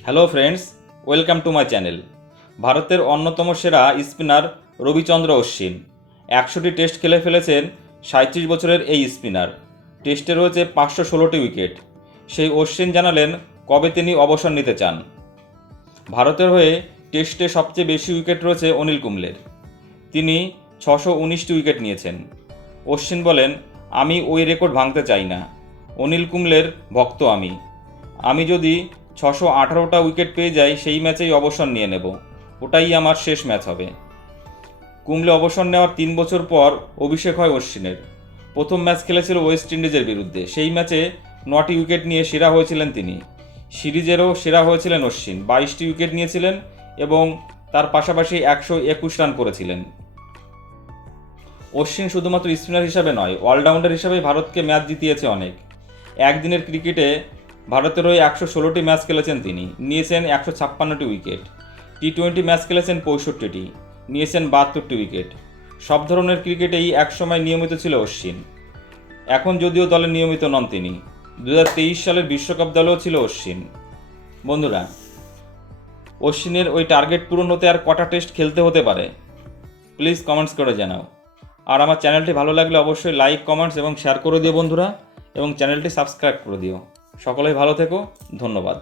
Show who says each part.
Speaker 1: Hello friends welcome to my channel ভারতের অন্যতম সেরা স্পিনার রবিচন্দ্র অশ্বিন। একশোটি টেস্ট খেলে ফেলেছেন সাঁত্রিশ বছরের এই স্পিনার। টেস্টে রয়েছে পাঁচশো ষোলোটি উইকেট। সেই অশ্বিন জানালেন কবে তিনি অবসর নিতে চান। ভারতের হয়ে টেস্টে সবচেয়ে বেশি উইকেট রয়েছে অনিল কুম্বলের। তিনি ছশো উনিশটি উইকেট নিয়েছেন। অশ্বিন বলেন, আমি ওই রেকর্ড ভাঙতে চাই না। অনিল কুম্বলের ভক্ত আমি। আমি যদি ছশো আঠারোটা উইকেট পেয়ে যাই, সেই ম্যাচেই অবসর নিয়ে নেব। ওটাই আমার শেষ ম্যাচ হবে। কুম্বলে অবসর নেওয়ার তিন বছর পর অভিষেক হয় অশ্বিনের। প্রথম ম্যাচ খেলেছিল ওয়েস্ট ইন্ডিজের বিরুদ্ধে। সেই ম্যাচে নটি উইকেট নিয়ে সেরা হয়েছিলেন তিনি। সিরিজেরও সেরা হয়েছিলেন অশ্বিন। বাইশটি উইকেট নিয়েছিলেন এবং তার পাশাপাশি একশো একুশ রান করেছিলেন। অশ্বিন শুধুমাত্র স্পিনার হিসাবে নয়, অলরাউন্ডার হিসাবে ভারতকে ম্যাচ জিতিয়েছে অনেক। একদিনের ক্রিকেটে ভারতের হয়ে একশো ষোলোটি ম্যাচ খেলেছেন তিনি। নিয়েছেন একশো ছাপ্পান্নটি উইকেট। টি টোয়েন্টি ম্যাচ খেলেছেন পঁয়ষট্টিটি। নিয়েছেন বাহাত্তরটি উইকেট। সব ধরনের ক্রিকেটেই একসময় নিয়মিত ছিল অশ্বিন। এখন যদিও দলে নিয়মিত নন তিনি। দু হাজার তেইশ সালের বিশ্বকাপ দলেও ছিল অশ্বিন। বন্ধুরা, অশ্বিনের ওই টার্গেট পূরণ হতে আর কটা টেস্ট খেলতে হতে পারে? প্লিজ কমেন্টস করে জানাও। আর আমার চ্যানেলটি ভালো লাগলে অবশ্যই লাইক, কমেন্টস এবং শেয়ার করে দিও বন্ধুরা, এবং চ্যানেলটি সাবস্ক্রাইব করে দিও। সকলেই ভালো থেকো ধন্যবাদ।